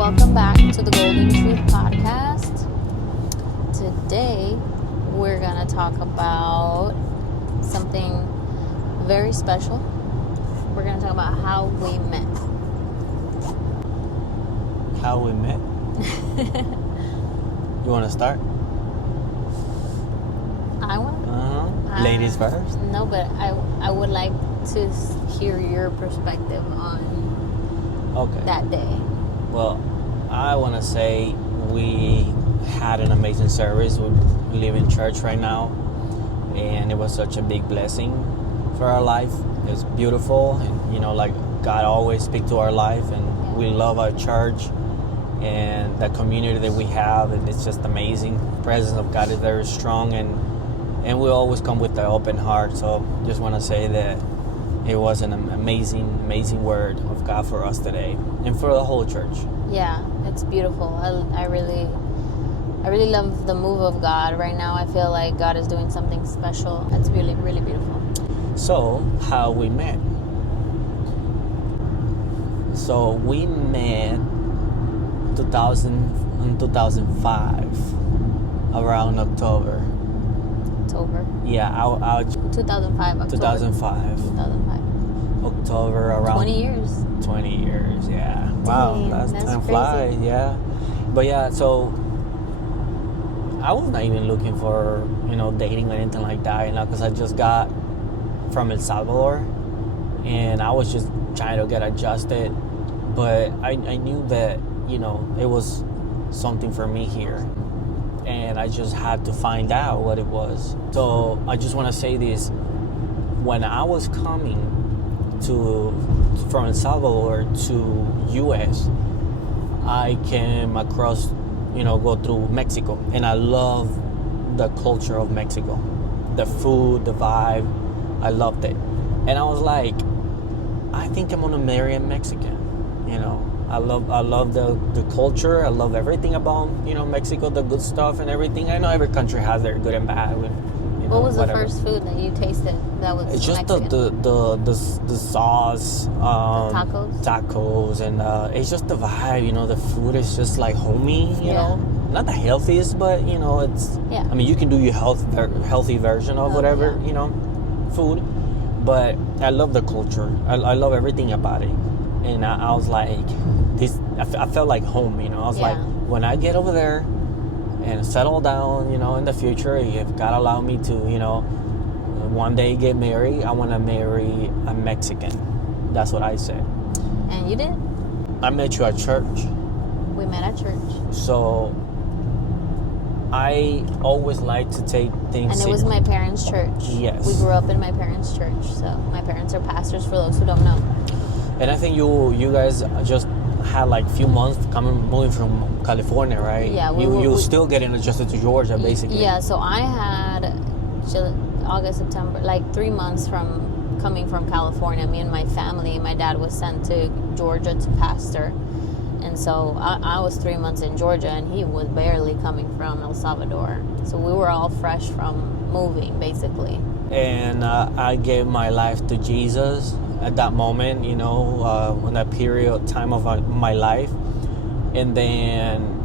Welcome back to the Golden Truth Podcast. Today, we're going to talk about something very special. We're going to talk about how we met. How we met? You want to start? I want Ladies first? No, but I would like to hear your perspective on that day. Well, I want to say we had an amazing service. We live in church right now, and it was such a big blessing for our life. It's beautiful, and like God always speaks to our life, and we love our church and the community that we have, and it's just amazing. The presence of God is very strong, and we always come with an open heart. So just want to say that it was an amazing word of God for us today and for the whole church. Yeah, it's beautiful. I really love the move of God right now. I feel like God is doing something special. It's really, really beautiful. So, how we met? So, we met in 2005, around October. Yeah, 2005. October. 2005. October, around 20 years. 20 years, yeah. Dang, Wow, that's time crazy. flies, yeah. But yeah, so I was not even looking for, dating or anything like that, because I just got from El Salvador, and I was just trying to get adjusted. But I knew that, it was something for me here, and I just had to find out what it was. So I just want to say this. When I was coming from El Salvador to U.S., I came across, go through Mexico, and I love the culture of Mexico, the food, the vibe. I loved it, and I was like, I think I'm gonna marry a Mexican. I love the culture. I love everything about Mexico, the good stuff and everything. I know every country has their good and bad. What was whatever. The first food that you tasted that was It's just Mexican? the sauce, tacos, and it's just the vibe. The food is just like homey. You know, not the healthiest, but it's. Yeah. I mean, you can do your healthy version of whatever food, but I love the culture. I love everything about it, and I was like, this. I felt like home. I was like, when I get over there and settle down, in the future, if God allow me to, one day get married, I want to marry a Mexican. That's what I said. And you did? I met you at church. We met at church. So I always like to take things. And it was my parents' church. Yes. We grew up in my parents' church. So my parents are pastors, for those who don't know. And I think you guys just had like a few months moving from California, right? Yeah. You still getting adjusted to Georgia, basically. Yeah, so I had August, September, like 3 months from coming from California. Me and my family, my dad was sent to Georgia to pastor. And so I was 3 months in Georgia, and he was barely coming from El Salvador. So we were all fresh from moving, basically. And I gave my life to Jesus at that moment, in that period of time of my life. And then,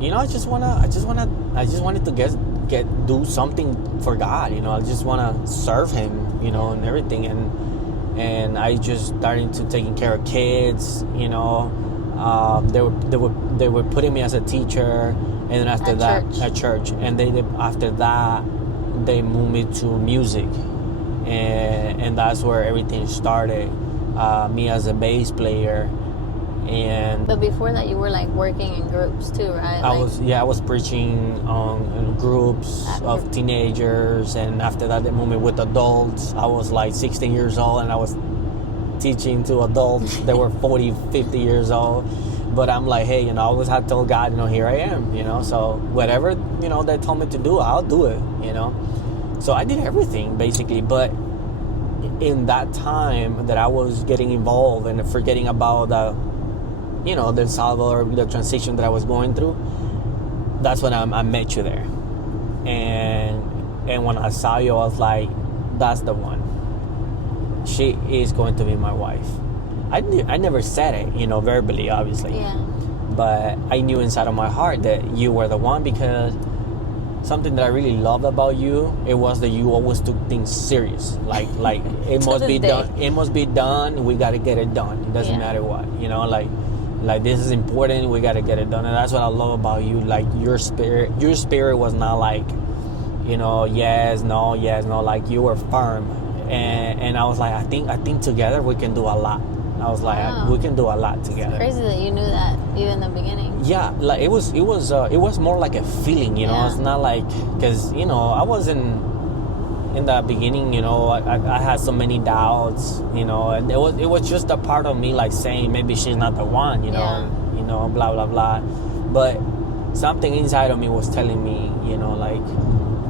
I just wanted to do something for God. I just want to serve Him, and everything. And I just started to taking care of kids. They were putting me as a teacher, and then after at church, and after that they moved me to music, and that's where everything started. Me as a bass player. But before that, you were like working in groups too, right? I was preaching in groups of teenagers, and after that they moved me with adults. I was like 16 years old, and I was teaching to adults that were 40, 50 years old. But I'm like, hey, I always had told God, here I am, so whatever, they told me to do, I'll do it, So I did everything basically, but in that time that I was getting involved and forgetting about the El Salvador, the transition that I was going through, that's when I met you there. And when I saw you, I was like, that's the one. She is going to be my wife. I never said it, verbally, obviously. Yeah. But I knew inside of my heart that you were the one, because something that I really love about you, it was that you always took things serious. Like it must be done. It must be done. We got to get it done. It doesn't matter what, like this is important. We got to get it done, and that's what I love about you. Like your spirit was not like, yes, no. Like you were firm, and I was like, I think together we can do a lot. I was like, wow. We can do a lot together. It's crazy that you knew that even in the beginning. Yeah, like it was more like a feeling, Yeah. It's not like, because I wasn't in the beginning, I had so many doubts, and it was just a part of me like saying maybe she's not the one, Yeah. and, blah blah blah, but something inside of me was telling me, like,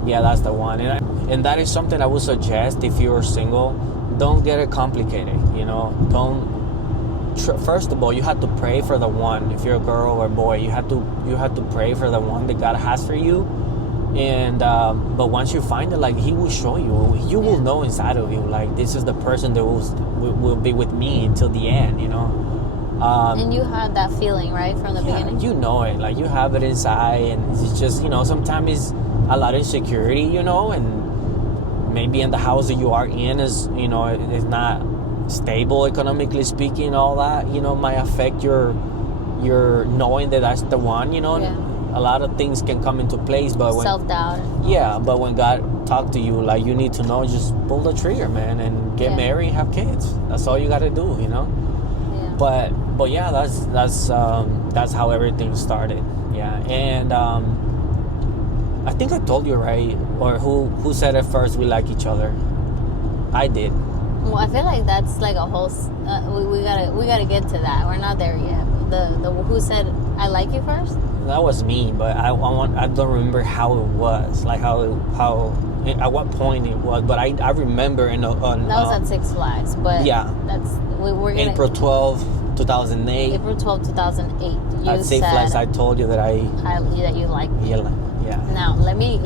yeah, that's the one, and that is something I would suggest if you're single. Don't get it complicated, don't. First of all, you have to pray for the one. If you're a girl or a boy, you have to pray for the one that God has for you. And but once you find it, like, He will show you. You will know inside of you, like, this is the person that will be with me until the end. And you had that feeling, right, from the beginning. You know it, like you have it inside, and it's just sometimes it's a lot of insecurity, and maybe in the house that you are in is it's not stable economically speaking. All that might affect your knowing that that's the one. A lot of things can come into place, but when self-doubt. But when God talked to you, like, you need to know, just pull the trigger, man, and get married and have kids. That's all you got to do. Yeah. But yeah, that's how everything started. Yeah. And I think I told you, right? Or who said it first, we like each other? I did. Well, I feel like that's like a whole. We gotta get to that. We're not there yet. The who said I like you first? That was me, but I don't remember how it was, like how at what point it was. But I remember that was at Six Flags. But yeah, we're gonna April 12, 2008. April 12, 2008. At Six Flags, I told you that that you like me. Yeah. Now let me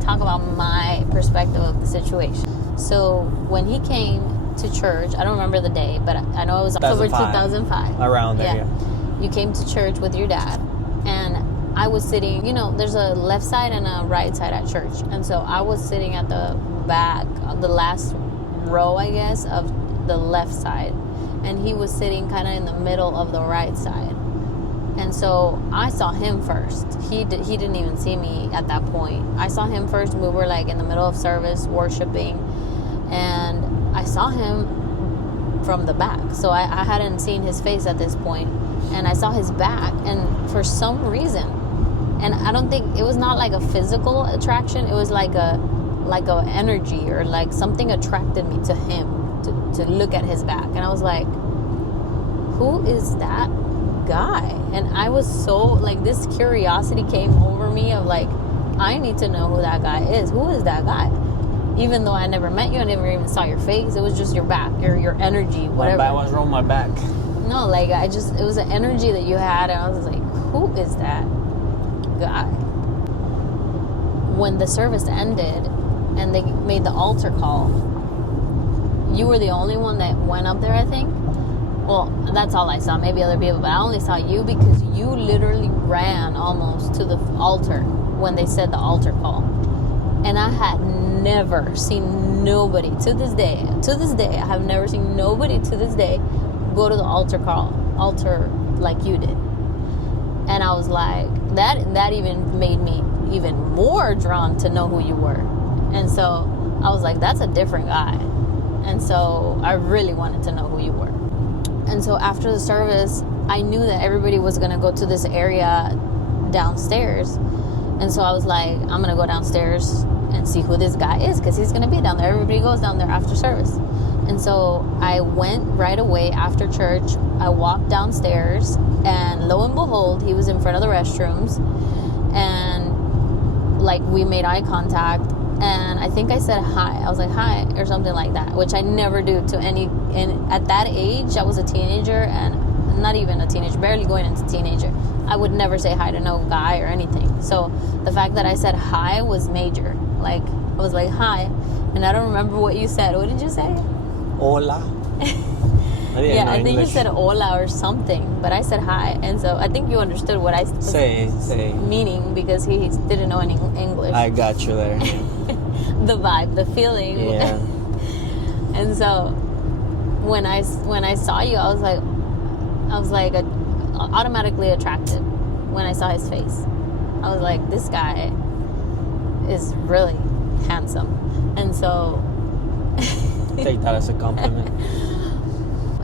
talk about my perspective of the situation. So when he came to church, I don't remember the day, but I know it was October 2005. Around there, yeah. You came to church with your dad, and I was sitting, there's a left side and a right side at church. And so I was sitting at the back, the last row, I guess, of the left side. And he was sitting kind of in the middle of the right side. And so I saw him first. He didn't even see me at that point. I saw him first. We were like in the middle of service, worshiping. And I saw him from the back. So I hadn't seen his face at this point. And I saw his back. And for some reason, and I don't think, it was not like a physical attraction. It was like a energy, or like something attracted me to him, to look at his back. And I was like, who is that guy? And I was so, like, this curiosity came over me of like, I need to know who that guy is. Who is that guy? Even though I never met you, I never even saw your face. It was just your back, your energy, whatever. My back was wrong, my back. No, like, it was an energy that you had, and I was like, who is that guy? When the service ended and they made the altar call, you were the only one that went up there, I think. Well, that's all I saw. Maybe other people, but I only saw you because you literally ran almost to the altar when they said the altar call. And I had never seen nobody to this day, I have never seen nobody to this day go to the altar like you did. And I was like, that even made me even more drawn to know who you were. And so I was like, that's a different guy. And so I really wanted to know who you were. And so after the service, I knew that everybody was going to go to this area downstairs. And so I was like, I'm going to go downstairs and see who this guy is, because he's going to be down there. Everybody goes down there after service. And so I went right away after church. I walked downstairs, and lo and behold, he was in front of the restrooms. And like, we made eye contact, and I think I said hi. I was like, hi, or something like that, which I never do to any. And at that age, I was a teenager, and not even a teenager, barely going into teenager. I would never say hi to no guy or anything. So the fact that I said hi was major. Like, I was like, hi, and I don't remember what you said. What did you say? Hola. didn't Yeah, know I think you English. said hola or something, but I said hi, and so I think you understood what I was Say. meaning because he didn't know any English. I got you there. The vibe, the feeling. Yeah. And so when I saw you, I was like automatically attracted when I saw his face. I was like, this guy is really handsome. And so Take that as a compliment.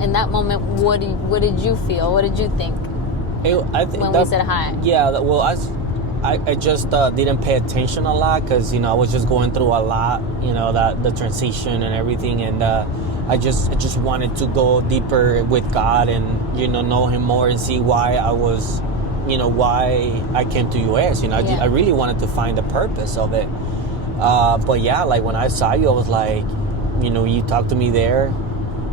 in that moment, what did you feel? What did you think I think when we said hi? Yeah, well, I just didn't pay attention a lot because, I was just going through a lot, the transition and everything. And I just wanted to go deeper with God and, know Him more and see why I was, why I came to US. I really wanted to find the purpose of it. But yeah, like when I saw you, I was like, you talked to me there.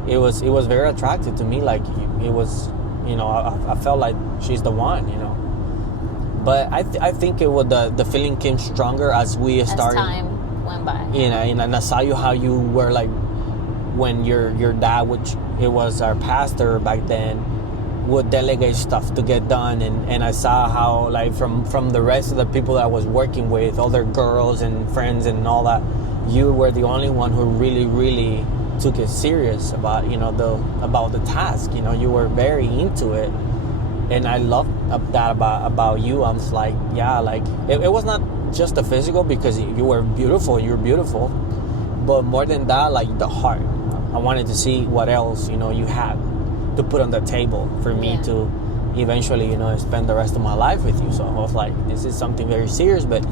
It was very attractive to me. Like it was, I felt like she's the one, But I think it was the feeling came stronger as we started. As time went by. And I saw you how you were like when your dad, which it was our pastor back then, would delegate stuff to get done, and I saw how like from the rest of the people that I was working with, other girls and friends and all that, you were the only one who really took it serious about about the task. You were very into it, and I love that about you. I was like, yeah, like it was not just the physical because you were beautiful, but more than that, like the heart. I wanted to see what else you had to put on the table for me to eventually spend the rest of my life with you. So I was like, this is something very serious. But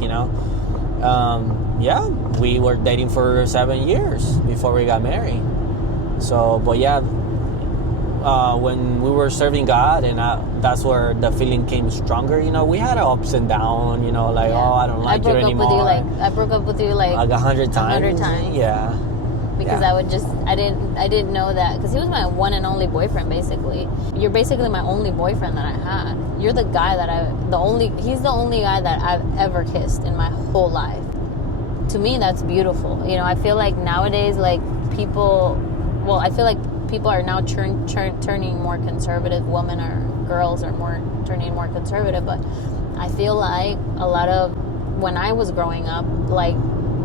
we were dating for 7 years before we got married. So, but yeah, when we were serving God, and that's where the feeling came stronger. We had ups and downs. Like, oh, I don't like you anymore. I broke up with you like 100 times. 100 times. Yeah. Because I didn't know that, because he was my one and only boyfriend. Basically, you're basically my only boyfriend that I had. You're the guy he's the only guy that I've ever kissed in my whole life. To me, that's beautiful. I feel like nowadays, like people are now turning more conservative. Women or girls are turning more conservative. But I feel like a lot of when I was growing up, like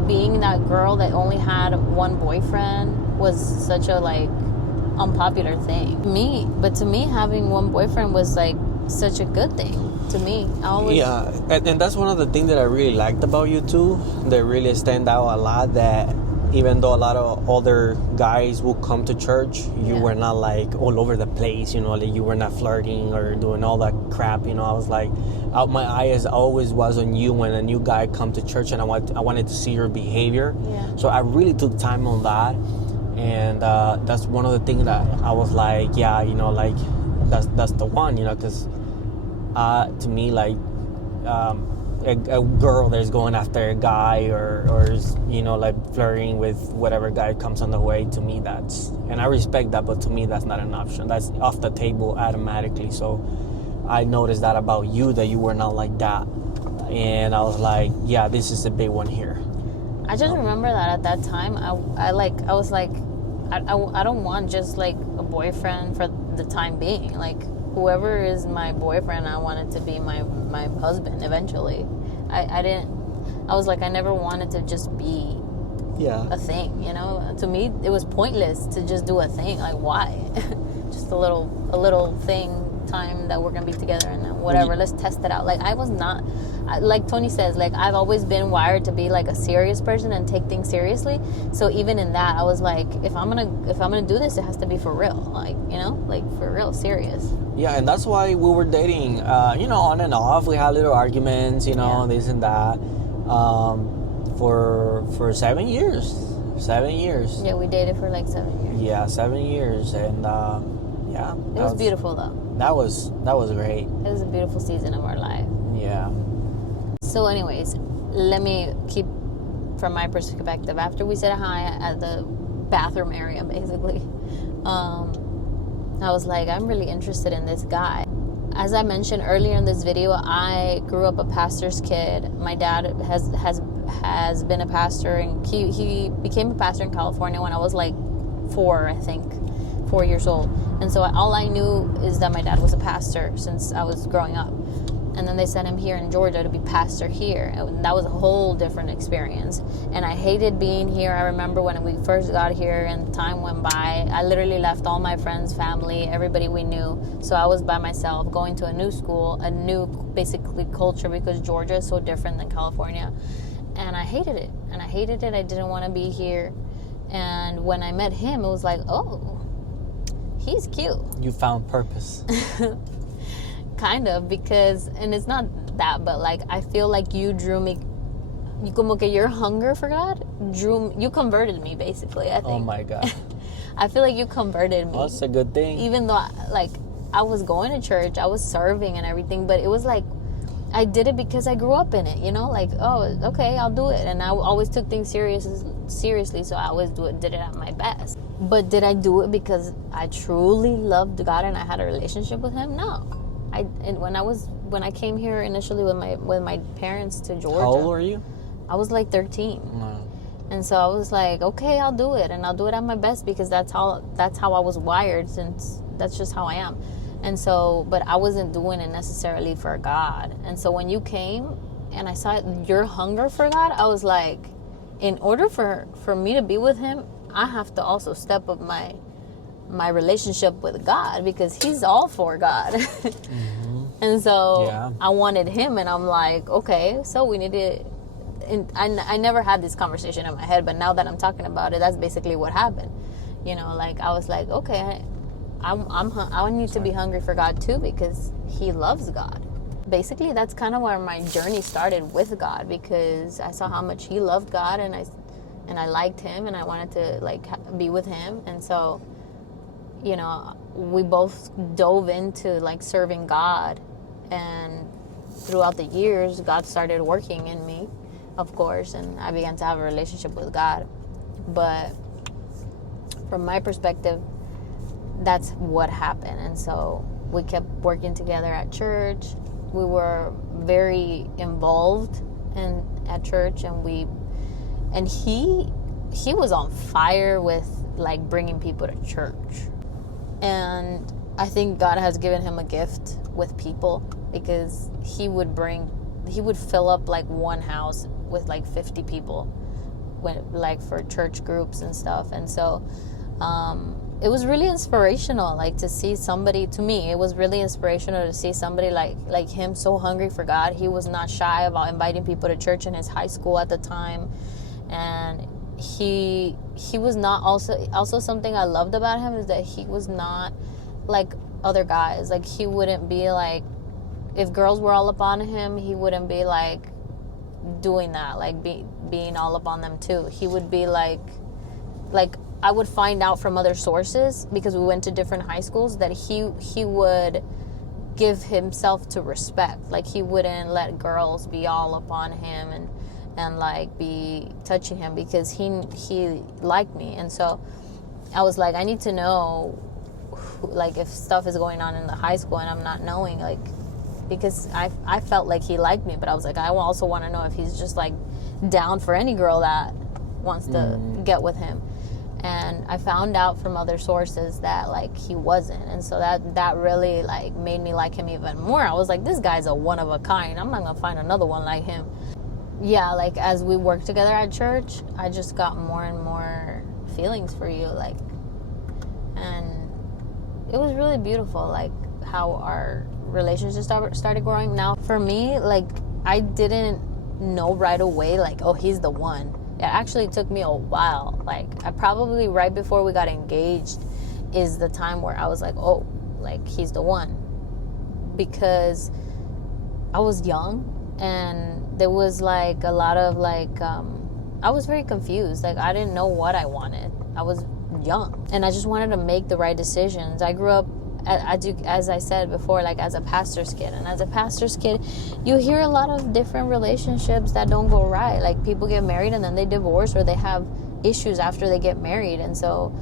being that girl that only had one boyfriend was such a like unpopular thing. But to me, having one boyfriend was like such a good thing to me. And that's one of the things that I really liked about you too. That really stand out a lot. That even though a lot of other guys will come to church, you were not like all over the place. Like you were not flirting or doing all that crap. I was like, my eyes always was on you when a new guy come to church, and I wanted to see your behavior. Yeah. So I really took time on that, and that's one of the things that I was like, like that's the one, because to me, like a girl that's going after a guy or like flirting with whatever guy comes on the way, to me and I respect that, but to me that's not an option. That's off the table automatically. So I noticed that about you, that you were not like that, and I was like, yeah, this is a big one here. I just remember that at that time I was like, I don't want just like a boyfriend for the time being. Like whoever is my boyfriend, I want it to be my husband eventually. I was like, I never wanted to just be a thing, To me, it was pointless to just do a thing. Like, why? Just a little thing, time that we're gonna be together, and then whatever. Let's test it out. Like, I was not, like Tony says, like I've always been wired to be like a serious person and take things seriously. So even in that, I was like, if I'm gonna do this, it has to be for real. Like, like for real, serious. Yeah, and that's why we were dating, on and off. We had little arguments, this and that, for 7 years. 7 years. Yeah, we dated for like 7 years. Yeah, 7 years, and it was beautiful though. That was great. It was a beautiful season of our life. Yeah. So, anyways, let me keep from my perspective. After we said hi at the bathroom area, basically, I was like, I'm really interested in this guy. As I mentioned earlier in this video, I grew up a pastor's kid. My dad has been a pastor, and he became a pastor in California when I was like 4 4 years old. And so all I knew is that my dad was a pastor since I was growing up. And then they sent him here in Georgia to be pastor here. And that was a whole different experience. And I hated being here. I remember when we first got here and time went by, I literally left all my friends, family, everybody we knew. So I was by myself going to a new school, a new basically culture, because Georgia is so different than California. And I hated it. I didn't want to be here. And when I met him, it was like, oh, he's cute. You found purpose. Kind of, because, and it's not that, but like, I feel like you drew me, you como que your hunger for God you converted me, basically, I think. Oh my God. I feel like you converted me. Well, that's a good thing. Even though, like, I was going to church, I was serving and everything, but it was like, I did it because I grew up in it, you know, like, oh, okay, I'll do it. And I always took things seriously, so I always did it at my best. But did I do it because I truly loved God and I had a relationship with Him? No. When I came here initially with my parents to Georgia. How old were you? I was like 13. Wow. And so I was like, okay, I'll do it, and I'll do it at my best, because that's how I was wired, since that's just how I am. And so, but I wasn't doing it necessarily for God. And so when you came and I saw your hunger for God, I was like, in order for me to be with Him, I have to also step up my relationship with God, because He's all for God. Mm-hmm. And so yeah. I wanted Him, and I'm like, okay, so we need to, and I never had this conversation in my head, but now that I'm talking about it, that's basically what happened. You know, like, I was like, okay, I need to be hungry for God too, because He loves God. Basically, that's kind of where my journey started with God, because I saw how much He loved God, and I liked Him, and I wanted to like be with Him. And so, you know, we both dove into like serving God, and throughout the years, God started working in me, of course, and I began to have a relationship with God. But from my perspective, that's what happened. And so we kept working together at church. We were very involved at church, and he was on fire with like bringing people to church. And I think God has given him a gift with people, because he would fill up like one house with like 50 people for church groups and stuff. And so it was really inspirational, like to see somebody, to me, it was really inspirational to see somebody like him, so hungry for God. He was not shy about inviting people to church in his high school at the time. And he was not also something I loved about him is that he was not like other guys. Like, he wouldn't be like, if girls were all up on him, he wouldn't be like doing that, like being all up on them too. He would be like I would find out from other sources, because we went to different high schools, that he would give himself to respect. Like, he wouldn't let girls be all up on him and like be touching him, because he liked me. And so I was like, I need to know, like, if stuff is going on in the high school and I'm not knowing, like, because I felt like he liked me, but I was like, I also want to know if he's just like down for any girl that wants to get with him. And I found out from other sources that like he wasn't. And so that really like made me like him even more. I was like, this guy's a one of a kind. I'm not gonna find another one like him. Yeah, like as we worked together at church, I just got more and more feelings for you, like, and it was really beautiful, like how our relationship started growing. Now for me, like, I didn't know right away, like, oh, he's the one. It actually took me a while. Like, I probably right before we got engaged is the time where I was like, oh, like, he's the one. Because I was young, and there was like a lot of like, I was very confused. Like, I didn't know what I wanted. I was young, and I just wanted to make the right decisions. I grew up, as I said before, like as a pastor's kid. And as a pastor's kid, you hear a lot of different relationships that don't go right. Like, people get married and then they divorce, or they have issues after they get married. And so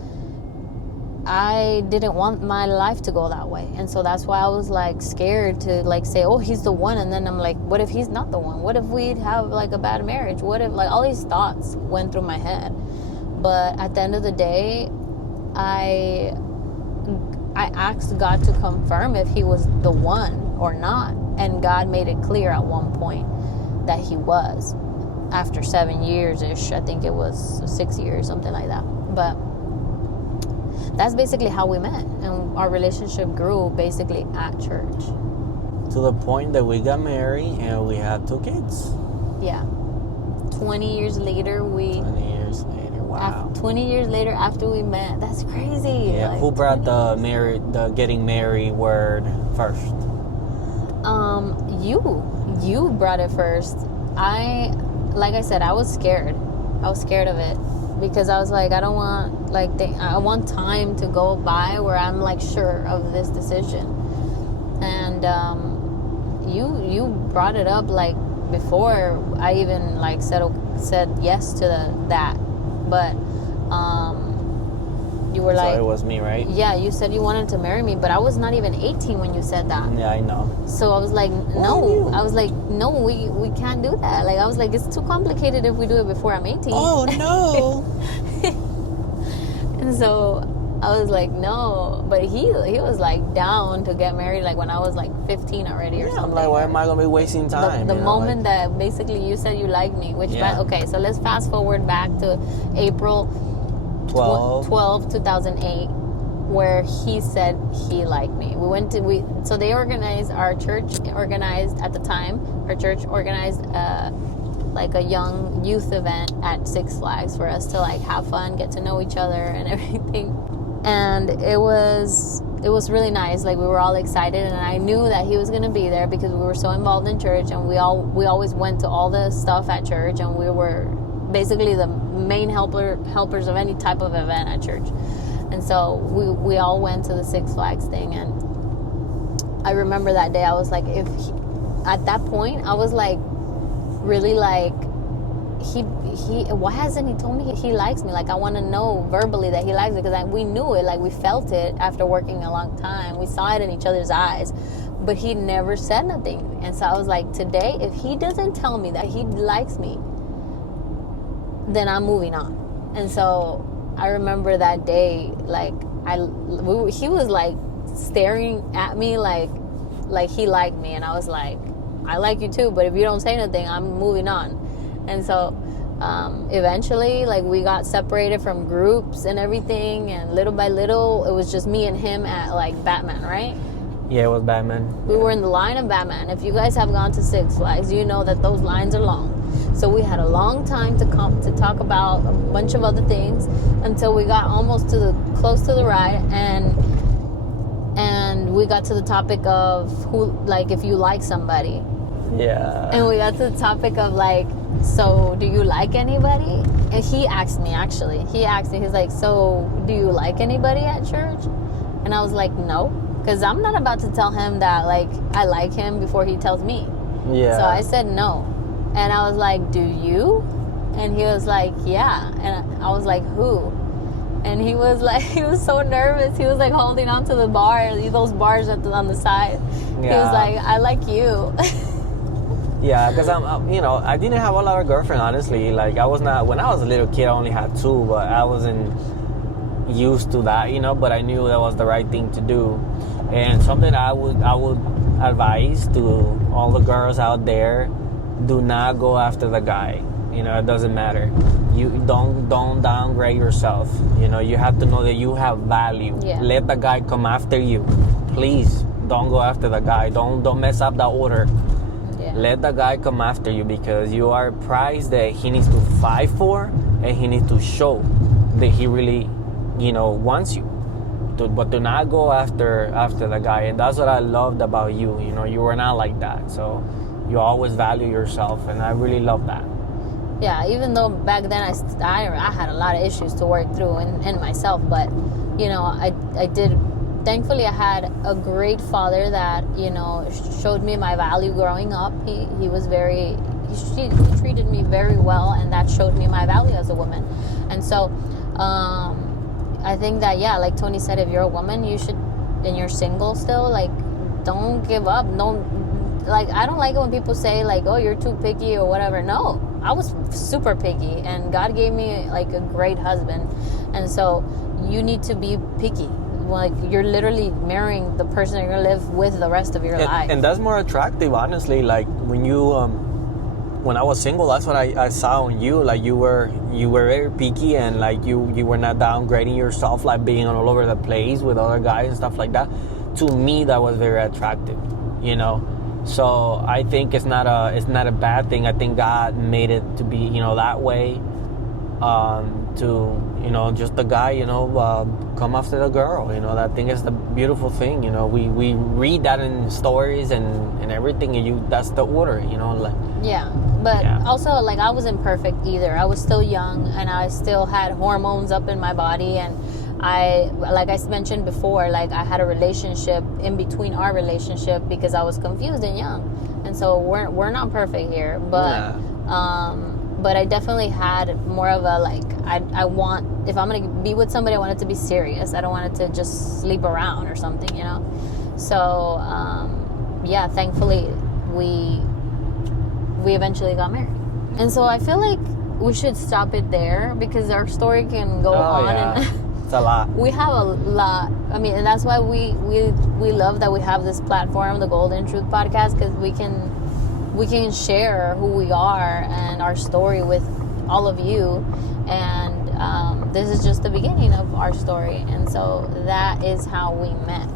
I didn't want my life to go that way. And so that's why I was like scared to like say, oh, he's the one. And then I'm like, what if he's not the one? What if we'd have like a bad marriage? What if, like, all these thoughts went through my head. But at the end of the day, I I asked God to confirm if he was the one or not. And God made it clear at one point that he was. After 7 years-ish, I think it was 6 years, something like that. But that's basically how we met. And our relationship grew basically at church. To the point that we got married and we had 2 kids. Yeah. 20 years later, 20 years later, wow. 20 years later after we met. That's crazy. Yeah, like, who brought the getting married word first? You brought it first. Like I said, I was scared. I was scared of it because I was like, I don't want I want time to go by where I'm like sure of this decision. And you brought it up like before I even like said yes to that, but you were like, so it was me, right? Yeah, you said you wanted to marry me, but I was not even 18 when you said that. Yeah, I know. So I was like, no. I was like, no, we can't do that. Like, I was like, it's too complicated if we do it before I'm 18. Oh, no. And so I was like, no. But he was like down to get married like when I was like 15 already or something. I'm like, why am I going to be wasting time? The moment that basically you said you liked me, which, okay, so let's fast forward back to April 12, 2008, where he said he liked me. So they organized, our church organized at the time, like a young youth event at Six Flags for us to like have fun, get to know each other and everything. And it was really nice. Like, we were all excited, and I knew that he was going to be there because we were so involved in church, and we always went to all the stuff at church, and we were basically the main helpers of any type of event at church. And so we all went to the Six Flags thing, and I remember that day I was like, at that point I was like really like, why hasn't he told me he likes me? Like, I want to know verbally that he likes me, because we knew it, like we felt it after working a long time. We saw it in each other's eyes, but he never said nothing. And so I was like, today, if he doesn't tell me that he likes me, then I'm moving on. And so I remember that day, like he was like staring at me like he liked me, and I was like, I like you too, but if you don't say nothing, I'm moving on. And so eventually, like, we got separated from groups and everything, and little by little it was just me and him at like Batman, right? Yeah, it was Batman. We were in the line of Batman. If you guys have gone to Six Flags, you know that those lines are long. So we had a long time to talk about a bunch of other things until we got almost close to the ride, and we got to the topic of who, like, if you like somebody. Yeah. And we got to the topic of like, so do you like anybody? And he asked me, he's like, so do you like anybody at church? And I was like, no, because I'm not about to tell him that like I like him before he tells me. Yeah. So I said no. And I was like, do you? And he was like, yeah. And I was like, who? And he was like, he was so nervous. He was like holding on to the bar, those bars on the side. Yeah. He was like, I like you. Yeah, because I didn't have a lot of girlfriends, honestly. Like, I was not, when I was a little kid, I only had 2, but I wasn't used to that, but I knew that was the right thing to do. And something I would advise to all the girls out there: do not go after the guy. It doesn't matter. You don't downgrade yourself. You have to know that you have value. Yeah. Let the guy come after you. Please don't go after the guy. Don't mess up the order. Yeah. Let the guy come after you, because you are a prize that he needs to fight for, and he needs to show that he really, wants you. But do not go after the guy. And that's what I loved about you. You were not like that. So you always value yourself, and I really love that. Yeah, even though back then I had a lot of issues to work through in myself, but I did. Thankfully, I had a great father that showed me my value growing up. He treated me very well, and that showed me my value as a woman. And so I think that, yeah, like Tony said, if you're a woman, you should, and you're single still, like, don't give up. I don't like it when people say like, oh, you're too picky or whatever. No, I was super picky, and God gave me like a great husband. And so you need to be picky. like you're literally marrying the person you're gonna live with the rest of your life. And that's more attractive, honestly. Like when you when I was single, that's what I saw on you. Like you were very picky, and like you were not downgrading yourself, like being all over the place with other guys and stuff like that. To me, that was very attractive, you know. So I think it's not a bad thing. I think God made it to be, you know, that way. To, you know, just the guy, you know, come after the girl, you know. That thing is the beautiful thing, you know. We read that in stories and everything, and that's the order, you know, like. Yeah, but also, like, I wasn't perfect either. I was still young, and I still had hormones up in my body, and like I mentioned before, like, I had a relationship in between our relationship because I was confused and young, and so we're not perfect here, but but I definitely had more of a, like, I want, if I'm gonna be with somebody, I want it to be serious. I don't want it to just sleep around or something, you know. So yeah, thankfully we eventually got married. And so I feel like we should stop it there because our story can go on. Yeah. And it's a lot. We have a lot. I mean, and that's why we love that we have this platform, the Golden Truth Podcast, because we can share who we are and our story with all of you. And this is just the beginning of our story. And so that is how we met.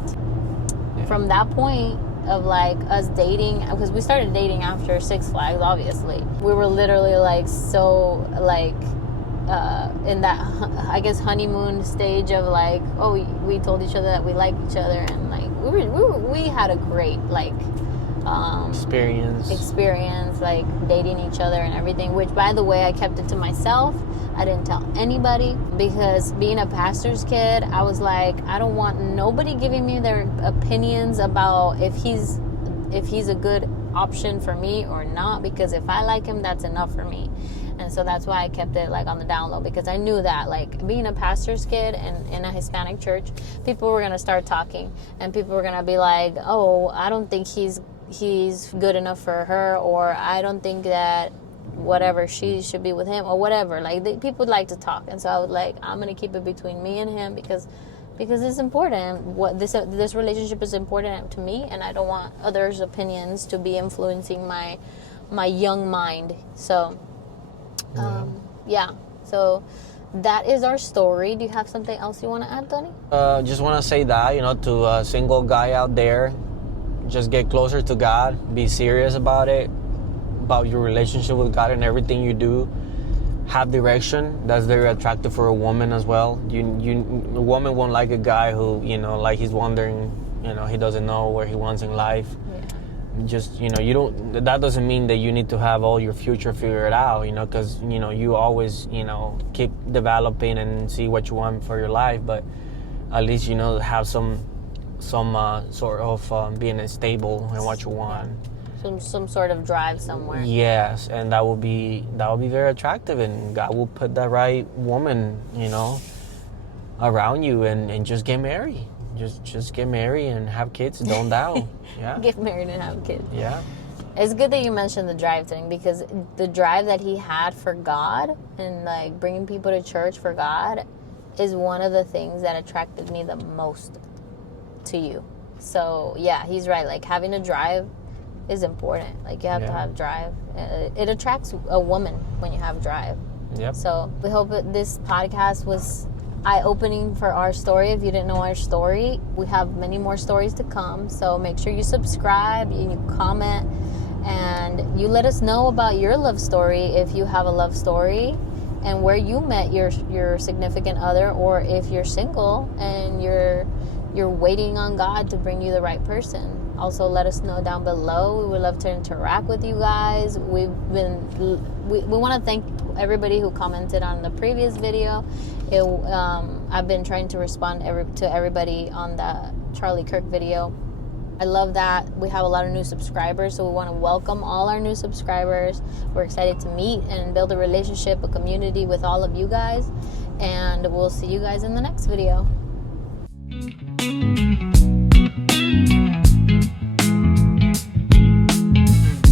Yeah. From that point of, like, us dating, because we started dating after Six Flags, obviously. We were literally, like, so, like, in that, I guess, honeymoon stage of, like, oh, we told each other that we like each other, and, like, we had a great, like, experience, like, dating each other and everything, which, by the way, I kept it to myself. I didn't tell anybody, because being a pastor's kid, I was like, I don't want nobody giving me their opinions about if he's a good option for me or not, because if I like him, that's enough for me. And so that's why I kept it, like, on the down low, because I knew that, like, being a pastor's kid and in a Hispanic church, people were going to start talking, and people were going to be like, oh, I don't think he's good enough for her, or I don't think that whatever, she should be with him, or whatever. Like, people would like to talk, and so I was like, I'm gonna keep it between me and him because it's important. What this relationship is important to me, and I don't want others' opinions to be influencing my young mind. So yeah, so that is our story. Do you have something else you want to add, Tony? Just want to say that, you know, to a single guy out there, just get closer to God, be serious about it, about your relationship with God and everything you do. Have direction. That's very attractive for a woman as well. A woman won't like a guy who, you know, like, he's wondering, you know, he doesn't know where he wants in life. Yeah. Just, you know, that doesn't mean that you need to have all your future figured out, you know, because, you know, you always, you know, keep developing and see what you want for your life, but at least, you know, have some sort of being stable in what you want. Some sort of drive somewhere. Yes, and that will be very attractive, and God will put the right woman, you know, around you, and just get married. Just get married and have kids. Don't doubt. Yeah. Get married and have kids. Yeah. It's good that you mentioned the drive thing, because the drive that he had for God and, like, bringing people to church for God is one of the things that attracted me the most to you. So yeah, he's right. Like, having a drive is important. Like, you have to have drive. It attracts a woman when you have drive. Yep. So we hope that this podcast was eye-opening for our story. If you didn't know our story, we have many more stories to come. So make sure you subscribe and you comment, and you let us know about your love story if you have a love story, and where you met your significant other, or if you're single and you're waiting on God to bring you the right person. Also, let us know down below. We would love to interact with you guys. We want to thank everybody who commented on the previous video. I've been trying to respond to everybody on the Charlie Kirk video. I love that we have a lot of new subscribers, so we want to welcome all our new subscribers. We're excited to meet and build a relationship, a community with all of you guys, and we'll see you guys in the next video.